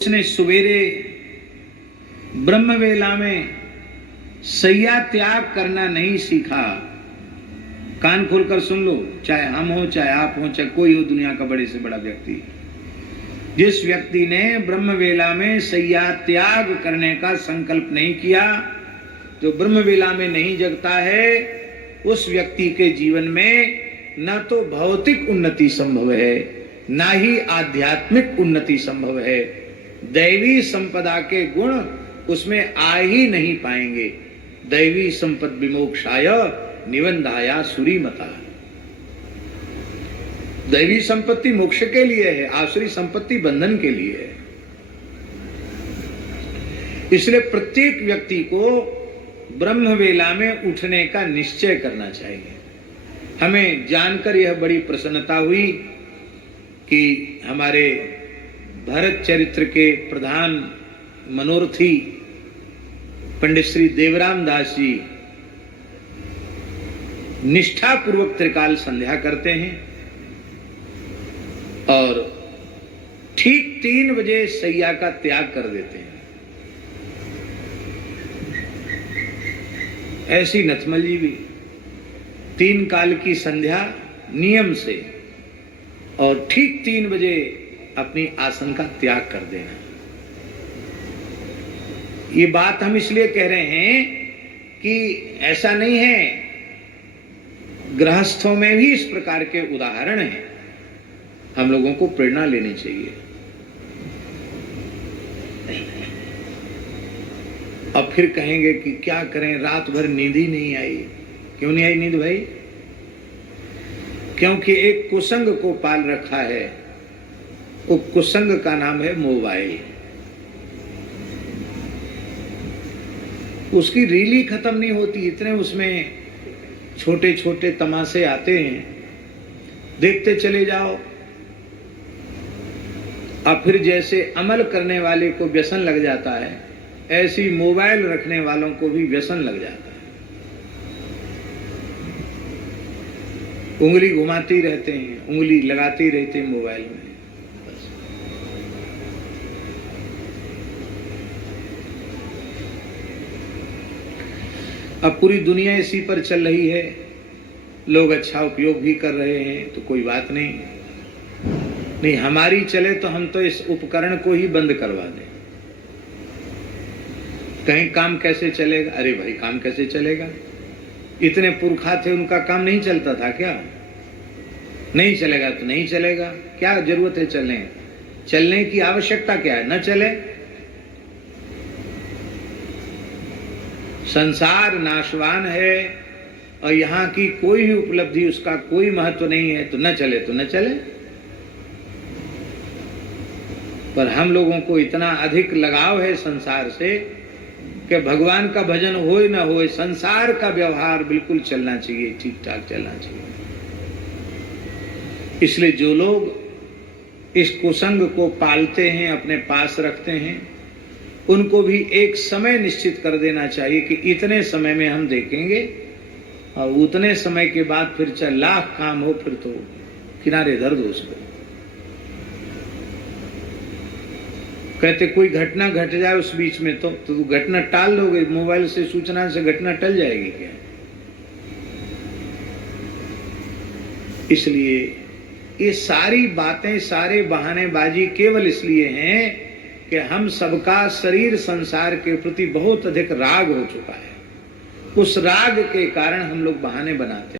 उसने सवेरे ब्रह्मवेला में सैया त्याग करना नहीं सीखा। कान खोलकर सुन लो, चाहे हम हो, चाहे आप हो, चाहे कोई हो दुनिया का बड़े से बड़ा व्यक्ति। जिस व्यक्ति ने ब्रह्मवेला में सैया त्याग करने का संकल्प नहीं किया, जो ब्रह्मवेला में नहीं जगता है, उस व्यक्ति के जीवन में न तो भौतिक उन्नति संभव है, ना ही आध्यात्मिक उन्नति संभव है। दैवी संपदा के गुण उसमें आ ही नहीं पाएंगे। दैवी संपद विमोक्षाय निबंधाया सुरीमता। दैवी संपत्ति मोक्ष के लिए है, आसुरी संपत्ति बंधन के लिए है। इसलिए प्रत्येक व्यक्ति को ब्रह्मवेला में उठने का निश्चय करना चाहिए। हमें जानकर यह बड़ी प्रसन्नता हुई कि हमारे भरत चरित्र के प्रधान मनोरथी पंडित श्री देवराम दास जी निष्ठापूर्वक त्रिकाल संध्या करते हैं और ठीक 3 बजे सैया का त्याग कर देते हैं। ऐसी नथमल जी भी 3 काल की संध्या नियम से और ठीक 3 बजे अपनी आसन का त्याग कर देना। ये बात हम इसलिए कह रहे हैं कि ऐसा नहीं है, गृहस्थों में भी इस प्रकार के उदाहरण हैं। हम लोगों को प्रेरणा लेनी चाहिए। अब फिर कहेंगे कि क्या करें, रात भर नींद ही नहीं आई। क्यों नहीं आई नींद भाई? क्योंकि एक कुसंग को पाल रखा है। वो कुसंग का नाम है मोबाइल। उसकी रील खत्म नहीं होती, इतने उसमें छोटे छोटे तमाशे आते हैं, देखते चले जाओ। अब फिर जैसे अमल करने वाले को व्यसन लग जाता है, ऐसी मोबाइल रखने वालों को भी व्यसन लग जाता है। उंगली घुमाती रहते हैं, उंगली लगाती रहते हैं मोबाइल में। अब पूरी दुनिया इसी पर चल रही है। लोग अच्छा उपयोग भी कर रहे हैं, तो कोई बात नहीं, हमारी चले तो हम तो इस उपकरण को ही बंद करवा दें। कहीं काम कैसे चलेगा? अरे भाई काम कैसे चलेगा? इतने पुरखा थे, उनका काम नहीं चलता था क्या? नहीं चलेगा तो नहीं चलेगा, क्या जरूरत है चलने की आवश्यकता क्या है? न चले। संसार नाशवान है और यहाँ की कोई भी उपलब्धि उसका कोई महत्व नहीं है, तो न चले तो न चले। पर हम लोगों को इतना अधिक लगाव है संसार से कि भगवान का भजन होए न होए, संसार का व्यवहार बिल्कुल चलना चाहिए, ठीक ठाक चलना चाहिए। इसलिए जो लोग इस कुसंग को पालते हैं, अपने पास रखते हैं, उनको भी एक समय निश्चित कर देना चाहिए कि इतने समय में हम देखेंगे, और उतने समय के बाद फिर चाहे लाख काम हो, फिर तो किनारे धर दो उसको। कहते कोई घटना घट जाए उस बीच में तो घटना टाल दोगे, मोबाइल से सूचना से घटना टल जाएगी क्या? इसलिए ये सारी बातें, सारे बहानेबाजी केवल इसलिए हैं कि हम सबका शरीर संसार के प्रति बहुत अधिक राग हो चुका है। उस राग के कारण हम लोग बहाने बनाते हैं।